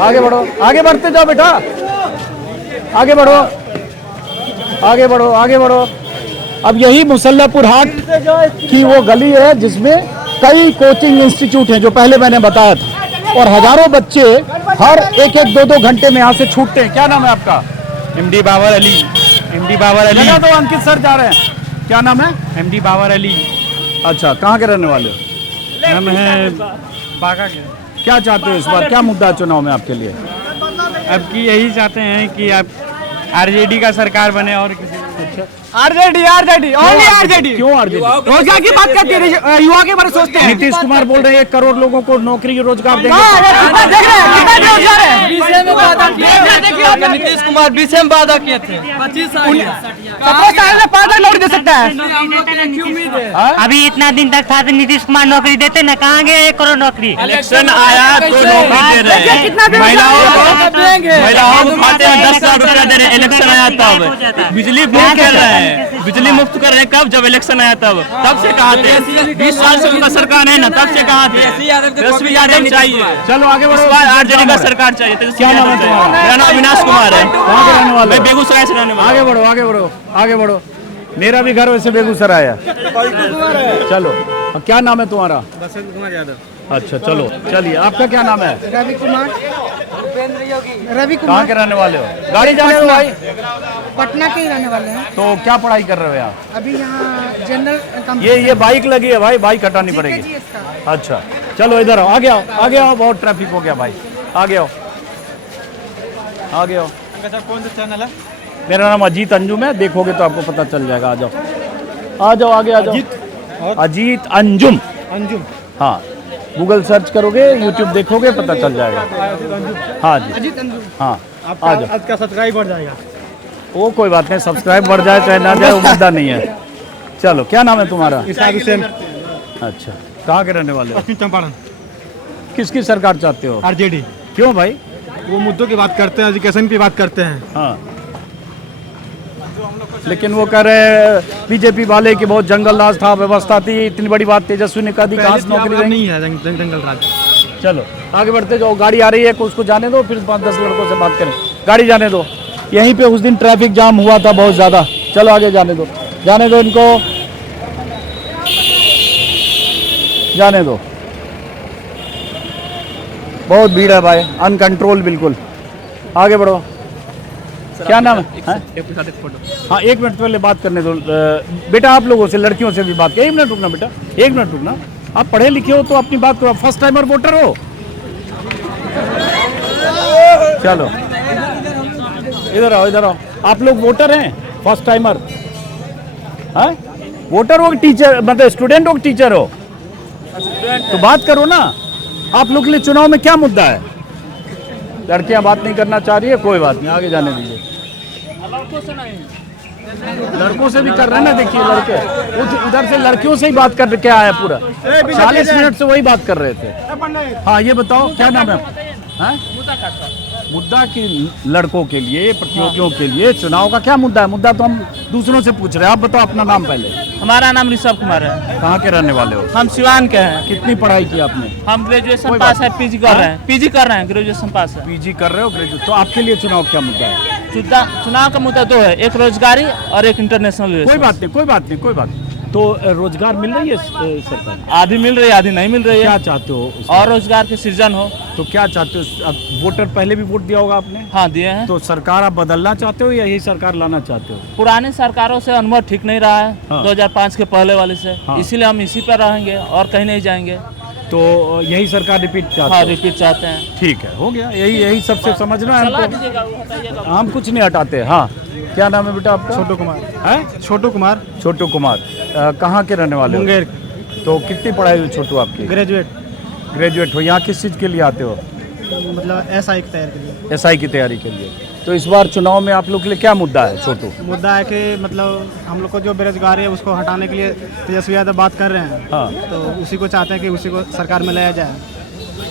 आगे बढ़ो आगे बढ़ते जाओ बेटा आगे बढ़ो अब यही मुसल्लापुर हाट की वो गली है जिसमें कई कोचिंग इंस्टीट्यूट हैं जो पहले मैंने बताया था और हजारों बच्चे हर एक दो घंटे में यहाँ से छूटते हैं क्या नाम है आपका एमडी बाबर अली लगा दो अंकित सर जा रहे हैं क्या नाम है एमडी बाबर अली। अच्छा कहाँ के रहने वाले हो हम हैं बागा के। क्या चाहते हो इस बार क्या मुद्दा है चुनाव में आपके लिए अब की यही चाहते हैं कि आप आरजेडी का सरकार बने और किसी है? RJD RJD only RJD. क्यों आरजेडी? रोजगार की बात करते हैं, युवा के बारे में सोचते हैं। नीतीश कुमार बोल रहे हैं 1 करोड़ लोगों को नौकरी रोजगार देंगे। नीतीश कुमार 20 में वादा किए थे, 25 साल में 5 लाख नौकरी दे सकता है। अभी इतना दिन तक था तो नीतीश कुमार नौकरी देते ना, कहाँ गए 1 करोड़ नौकरी? इलेक्शन आया तो नौकरी दे रहे हैं, महिलाओं को खाते में 10 लाख रुपया दे रहे हैं। इलेक्शन आया तब बिजली मुफ्त कर रहे हैं, बिजली मुफ्त कर रहे हैं। कब? जब इलेक्शन आया तब से कहा थे। 20 साल से उनका सरकार है ना, तब से कहा थे तेजस्वी यादव चाहिए। चलो आगे बढ़ो। आरजेडी का सरकार चाहिए। क्या नाम है तुम्हारा? मेरा नाम अविनाश कुमार है। कहाँ के रहने वाले? मैं बेगूसराय से रहने वाला। आगे बढ़ो आगे बढ़ो आगे बढ़ो। मेरा भी घर वैसे बेगूसराय है। चलो क्या नाम है तुम्हारा? बसंत कुमार यादव। अच्छा चलो चलिए, आपका क्या नाम है? रवि कुमार। रवि कहाँ कुमार के रहने वाले हो? गाड़ी जाने दो भाई। पटना के ही रहने वाले हैं। तो क्या पढ़ाई कर रहे हो यहाँ? अभी यहाँ जनरल ये बाइक लगी है भाई, बाइक हटानी पड़ेगी। अच्छा चलो इधर आओ, आगे आओ आगे आओ, बहुत ट्रैफिक हो गया भाई, आगे आओ आगे आओ। कौन सा चैनल है? मेरा नाम अजीत अंजुम है, देखोगे तो आपको पता चल जाएगा। आ जाओ आ जाओ आगे आ जाओ। अजीत अंजुम। अंजुम। हाँ गूगल सर्च करोगे, यूट्यूब देखोगे, पता चल जाएगा। हाँ जी अजीत अंजुम। हाँ आ जाओ। आज का सब्सक्राइब बढ़ जाएगा। वो कोई बात नहीं, सब्सक्राइब बढ़ जाए चाहे ना जाए वो मुद्दा नहीं है। चलो क्या नाम है तुम्हारा? इरशाद हुसैन। अच्छा कहाँ के रहने वाले हो? पश्चिम चंपारण। किसकी सरकार चाहते हो? आरजेडी। क्यों भाई? वो मुद्दों की बात करते हैं, एजुकेशन की बात करते हैं। हाँ लेकिन वो कह रहे हैं बीजेपी वाले की बहुत जंगल राज था, व्यवस्था थी, इतनी बड़ी बात तेजस्वी ने कहा दी, कहाँ से नौकरी देंगे? नहीं है जंगल राज। चलो आगे बढ़ते जाओ, गाड़ी आ रही है, उसको जाने दो, फिर 5-10 लड़कों से बात करें। गाड़ी जाने दो। यहीं पे उस दिन ट्रैफिक जाम हुआ था बहुत ज़्यादा। चलो आगे जाने दो, जाने दो इनको, जाने दो। बहुत भीड़ है भाई, अनकंट्रोल बिल्कुल। आगे बढ़ो। क्या नाम है? हाँ 1 मिनट पहले बात करने दो। बेटा आप लोगों से, लड़कियों से भी बात करें। 1 मिनट रुकना बेटा, 1 मिनट रुकना। आप पढ़े लिखे हो तो अपनी बात करो, फर्स्ट टाइमर वोटर हो। चलो इधर आओ इधर आओ। आप लोग वोटर हैं, फर्स्ट टाइमर? हाँ वोटर हो, टीचर मतलब स्टूडेंट हो, टीचर हो? तो बात करो ना। आप लोग के लिए चुनाव में क्या मुद्दा है? लड़कियां बात नहीं करना चाह रही है, कोई बात नहीं, आगे जाने दीजिए। लड़कों से भी कर रहे हैं ना, देखिए लड़के उधर से लड़कियों से ही बात कर के आया पूरा। 40 मिनट से वही बात कर रहे थे। हाँ ये बताओ क्या नाम है? हाँ? मुद्दा की लड़कों के लिए, प्रतियोगियों के लिए चुनाव का क्या मुद्दा है? मुद्दा तो हम दूसरों से पूछ रहे हैं। आप बताओ अपना नाम पहले। हमारा नाम ऋषभ कुमार है। कहाँ के रहने वाले हो? हम सिवान के हैं। कितनी पढ़ाई की आपने? हम ग्रेजुएशन पास है, पीजी कर रहे हैं। पीजी कर रहे हैं, ग्रेजुएशन पास है। पीजी कर रहे हो, ग्रेजुएट। तो आपके लिए चुनाव क्या मुद्दा है? चुनाव का मुद्दा 2 है, एक रोजगारी और एक इंटरनेशनल। कोई बात नहीं कोई बात नहीं कोई बात नहीं। तो रोजगार मिल रही है सरकार? आधी मिल रही है, आधी नहीं मिल रही है। क्या चाहते हो? और रोजगार के सृजन हो। तो क्या चाहते हो? अब वोटर पहले भी वोट दिया होगा आपने? हाँ दिए हैं। तो सरकार आप बदलना चाहते हो या यही सरकार लाना चाहते हो? पुरानी सरकारों से अनुभव ठीक नहीं रहा है। हाँ। 2005 के पहले वाले से। हाँ। इसीलिए हम इसी पर रहेंगे और कहीं नहीं जाएंगे। तो यही सरकार रिपीट चाहते हाँ हो? रिपीट चाहते हैं। ठीक है, हो गया। यही सबसे समझना है हमको। हम कुछ नहीं हटाते। हाँ क्या नाम है बेटा आपका? छोटू कुमार है? छोटू कुमार। छोटू कुमार। कहाँ के रहने वाले हो? मुंगेर। तो कितनी पढ़ाई हुई छोटू आपकी? ग्रेजुएट। ग्रेजुएट हो। यहाँ किस चीज़ के लिए आते हो? मतलब एसआई की तैयारी के लिए। एसआई की तैयारी के लिए। तो इस बार चुनाव में आप लोग के लिए क्या मुद्दा है छोटू? मुद्दा है कि मतलब हम लोग को जो बेरोजगारी है उसको हटाने के लिए तेजस्वी यादव बात कर रहे हैं। हाँ तो उसी को चाहते हैं कि उसी को सरकार में लाया जाए।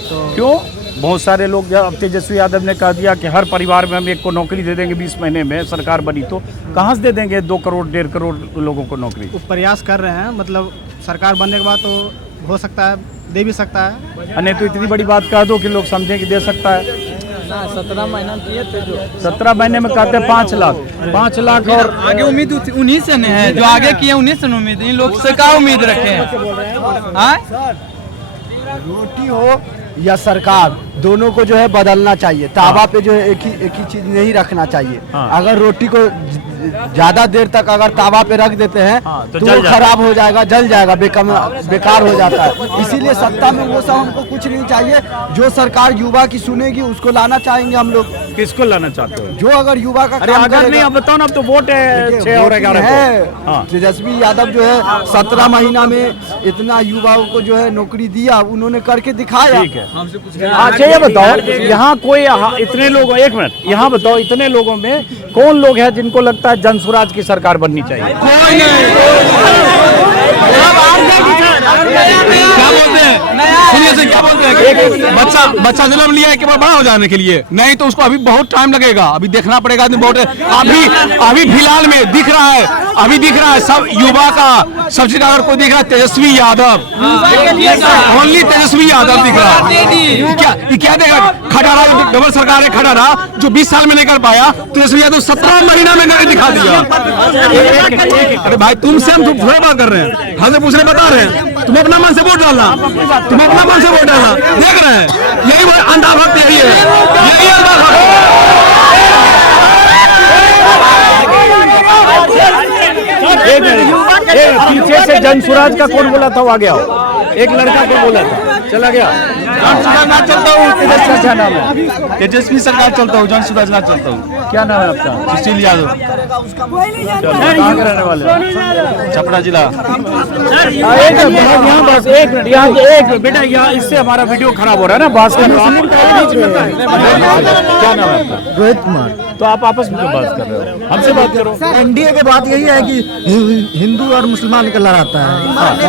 तो क्यों? बहुत सारे लोग, अब तेजस्वी यादव ने कह दिया कि हर परिवार में हम एक को नौकरी दे देंगे 20 महीने में, सरकार बनी तो कहाँ से दे देंगे 2 करोड़ 1.5 करोड़ लोगों को नौकरी? वो प्रयास कर रहे हैं, मतलब सरकार बनने के बाद तो हो सकता है, दे भी सकता है। नहीं तो इतनी बड़ी बात कह दो कि लोग समझें कि दे सकता है। 17 महीना दिए थे जो 17 महीने में कहते हैं 5 लाख। 5 लाख और आगे उम्मीद उन्हीं से नहीं है, जो आगे किए उन्हीं से उम्मीद। इन लोग से क्या उम्मीद रखे हैं? रोटी हो या सरकार, दोनों को जो है बदलना चाहिए। तावा पे जो है एक ही चीज नहीं रखना चाहिए। अगर रोटी को ज्यादा देर तक अगर तावा पे रख देते हैं तो वो खराब हो जाएगा, जल जाएगा, बेकार हो जाता है। इसीलिए सत्ता में वो सब हमको कुछ नहीं चाहिए। जो सरकार युवा की सुनेगी उसको लाना चाहेंगे हम लोग। किसको लाना चाहते हो? जो अगर युवा का अरे काम अगर नहीं, करेगा- अब बताओ ना, अब तो वोट है 6 और 11 को। हाँ। तेजस्वी यादव जो है 17 महीना में इतना युवाओं को जो है नौकरी दिया, उन्होंने करके दिखाया। ठीक है। अच्छा ये बताओ, यहाँ कोई इतने लोग, एक मिनट, यहाँ बताओ, इतने लोगों में कौन लोग हैं जिनको लगता है जनसुराज की सरकार बननी चाहिए? क्या बोलते हैं, सुनिए से क्या बोलते हैं कि बच्चा जन्म लिया है केवल बड़ा हो जाने के लिए, नहीं तो उसको अभी बहुत टाइम लगेगा, अभी देखना पड़ेगा। अभी फिलहाल में दिख रहा है सब युवा का, सबसे अगर कोई दिख रहा है तेजस्वी यादव, ओनली तेजस्वी यादव दिख रहा है। क्या देगा? खटारा डबल सरकार है, खटारा जो 20 साल में नहीं कर पाया, तेजस्वी यादव 17 महीना में करके दिखा दिया। अरे भाई तुमसे हम थोड़ी बात कर रहे हैं, हमसे पूछ रहे, बता रहे हैं। तुम अपना मन से वोट डालना, देख रहे हैं, यही अंधाभक्त, यही है अंधाभक्त। पीछे से जनसुराज का कौन बोला था? वो आ गया हो, एक लड़का को बोला था, चला गया। ना चलता हूँ, क्या नाम है? तेजस्वी सरकार चलता हूँ, जनसुराज ना चलता हूँ। क्या नाम है आपका? सुशील यादव, कहाँ के रहने वाले हो? छपरा जिला। एक मिनट, यहाँ एक मिनट बेटा, यहाँ इससे हमारा वीडियो खराब हो रहा है ना, बात कर। क्या नाम है आपका? रोहित कुमार। तो आप आपस में क्यों बात कर रहे हो? हमसे बात करो। एनडीए की बात यही है कि हिंदू और मुसलमान का लड़ाता है,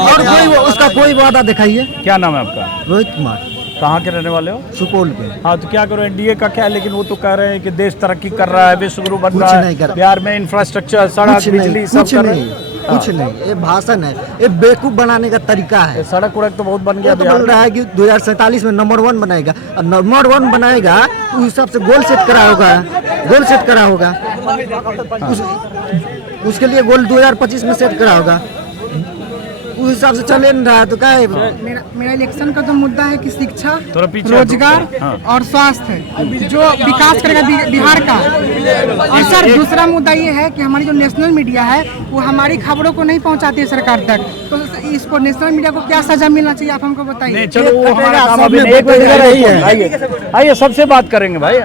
और कोई उसका कोई वादा दिखाइए। क्या नाम है आपका? रोहित कुमार। कहाँ के रहने वाले हो? सुपौल के। हाँ, तो क्या करो, एनडीए का क्या है, लेकिन वो तो कह रहे हैं कि देश तरक्की कर रहा है, विश्व गुरु बन रहा है, बिहार में इंफ्रास्ट्रक्चर, सड़क, बिजली सब कर रहे हैं। कुछ नहीं, ये भाषण है, ये बेवकूफ बनाने का तरीका है। सड़क उड़क तो बहुत बन गया, तो बोल रहा है कि 2047 में नंबर 1 बनाएगा, और नंबर 1 बनाएगा तो उस हिसाब से गोल सेट करा होगा, उसके लिए गोल 2025 में सेट करा होगा, उस हिसाब से चले नहीं रहा, तो क्या है? मेरा इलेक्शन का तो मुद्दा है कि शिक्षा, पीछे रोजगार और स्वास्थ्य, जो विकास करेगा बिहार का। और सर दूसरा मुद्दा ये है कि हमारी जो नेशनल मीडिया है वो हमारी खबरों को नहीं पहुंचाती है सरकार तक, तो इसको नेशनल मीडिया को क्या सजा मिलना चाहिए, आप हमको बताइए। चलो वो हमारा काम अभी नहीं। आइए सबसे बात करेंगे भाई,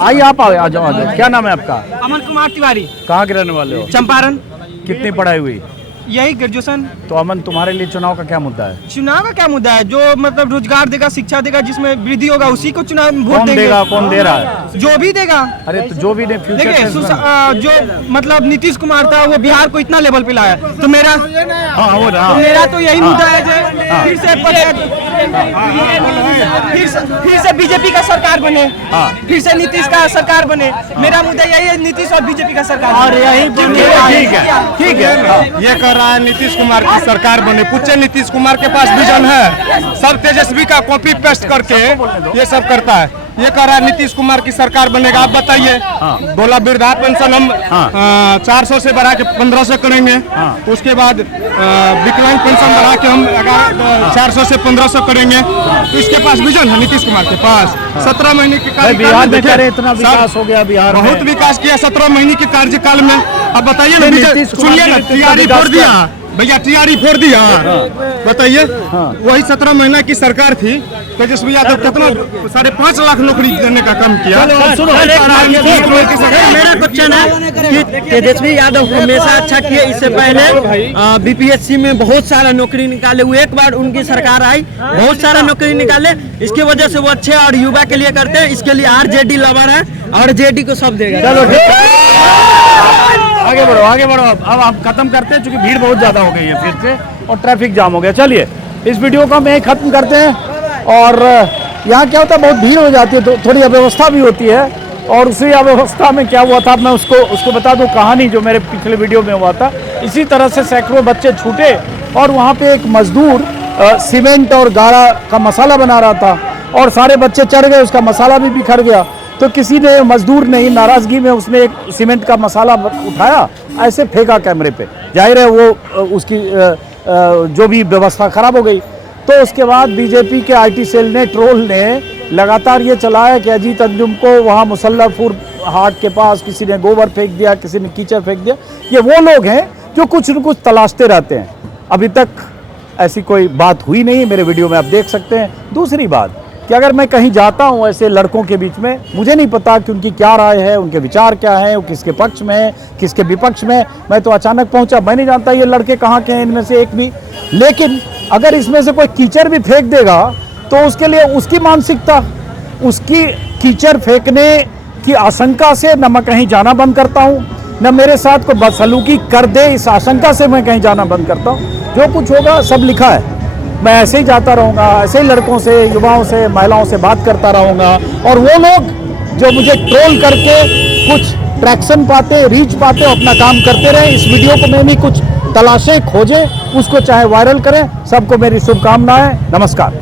आइए आप आ जाओ। क्या नाम है आपका? अमन कुमार तिवारी। कहाँ के रहने वाले हो? चंपारण। कितनी पढ़ाई हुई? यही ग्रेजुएशन। तो अमन, तुम्हारे लिए चुनाव का क्या मुद्दा है? चुनाव का क्या मुद्दा है? जो मतलब रोजगार देगा, शिक्षा देगा, जिसमें वृद्धि होगा उसी को चुनाव वोट कौन देंगे। देगा? कौन दे रहा है? जो भी देगा। अरे तो जो भी दे, देखिए जो मतलब नीतीश कुमार था, वो बिहार को इतना लेवल पे लाया, तो मेरा मेरा तो यही मुद्दा है जो फिर से बीजेपी का सरकार बने, फिर से नीतीश का सरकार बने। मेरा मुद्दा यही है, नीतीश और बीजेपी का सरकार। और यही ठीक है। ये कर रहा है नीतीश कुमार की सरकार बने, पूछे नीतीश कुमार के पास विजन है, सब तेजस्वी का कॉपी पेस्ट करके ये सब करता है। ये कह रहा है नीतीश कुमार की सरकार बनेगा, आप बताइए। बोला वृद्धा पेंशन हम 400 से बढ़ा के 1500 करेंगे, उसके बाद विकलांग पेंशन बढ़ा के हम 400 से 1500 करेंगे। तो इसके पास विजन है नीतीश कुमार के पास। 17 महीने के बिहार में करे इतना विकास हो गया, बिहार में बहुत विकास किया 17 महीने के कार्यकाल में। अब बताइए ना, सुनिए ना, टीआरई फोड़ दिया भैया, टीआरई फोड़ दिया, बताइए। वही 17 महीना की सरकार थी, तेजस्वी यादव कितना 5.5 लाख नौकरी देने का काम किया। मेरा क्वेश्चन है कि तेजस्वी यादव हमेशा अच्छा किए, इससे पहले बीपीएससी में बहुत सारा नौकरी निकाले हुए, एक बार उनकी सरकार आई बहुत सारा नौकरी निकाले, इसकी वजह से वो अच्छे और युवा के लिए करते हैं। इसके लिए आरजेडी लवर है और जेडी को सब देगा। चलो आगे बढ़ो। अब आप खत्म करते हैं, चूंकि भीड़ बहुत ज्यादा हो गई है फिर से, और ट्रैफिक जाम हो गया। चलिए इस वीडियो को हम यहीं खत्म करते हैं। और यहाँ क्या होता है, बहुत भीड़ हो जाती है तो थोड़ी अव्यवस्था भी होती है, और उसी अव्यवस्था में क्या हुआ था, मैं उसको बता दूं कहानी जो मेरे पिछले वीडियो में हुआ था। इसी तरह से सैकड़ों बच्चे छूटे, और वहाँ पे एक मजदूर सीमेंट और गारा का मसाला बना रहा था, और सारे बच्चे चढ़ गए, उसका मसाला भी बिखर गया। तो किसी ने, मजदूर ने नाराजगी में उसने एक सीमेंट का मसाला उठाया, ऐसे फेंका कैमरे पे, जाहिर है वो उसकी जो भी व्यवस्था खराब हो गई। तो उसके बाद बीजेपी के आईटी सेल ने, ट्रोल ने लगातार ये चलाया कि अजीत अंजुम को वहाँ मुसल्लफपुर हाट के पास किसी ने गोबर फेंक दिया, किसी ने कीचड़ फेंक दिया। ये वो लोग हैं जो कुछ न कुछ तलाशते रहते हैं। अभी तक ऐसी कोई बात हुई नहीं, मेरे वीडियो में आप देख सकते हैं। दूसरी बात कि अगर मैं कहीं जाता हूं ऐसे लड़कों के बीच में, मुझे नहीं पता कि उनकी क्या राय है, उनके विचार क्या है, वो किसके पक्ष में है, किसके विपक्ष में। मैं तो अचानक पहुंचा, मैं नहीं जानता ये लड़के कहाँ के हैं इनमें से एक भी। लेकिन अगर इसमें से कोई कीचड़ भी फेंक देगा तो उसके लिए उसकी मानसिकता, उसकी कीचड़ फेंकने की आशंका से न मैं कहीं जाना बंद करता हूँ, न मेरे साथ कोई बदसलूकी कर दे इस आशंका से मैं कहीं जाना बंद करता हूँ। जो कुछ होगा सब लिखा है, मैं ऐसे ही जाता रहूँगा, ऐसे ही लड़कों से, युवाओं से, महिलाओं से बात करता रहूँगा। और वो लोग जो मुझे ट्रोल करके कुछ ट्रैक्शन पाते, रीच पाते, अपना काम करते रहे, इस वीडियो को में भी कुछ तलाशें, खोजें, उसको चाहे वायरल करें। सबको मेरी शुभकामनाएं। नमस्कार।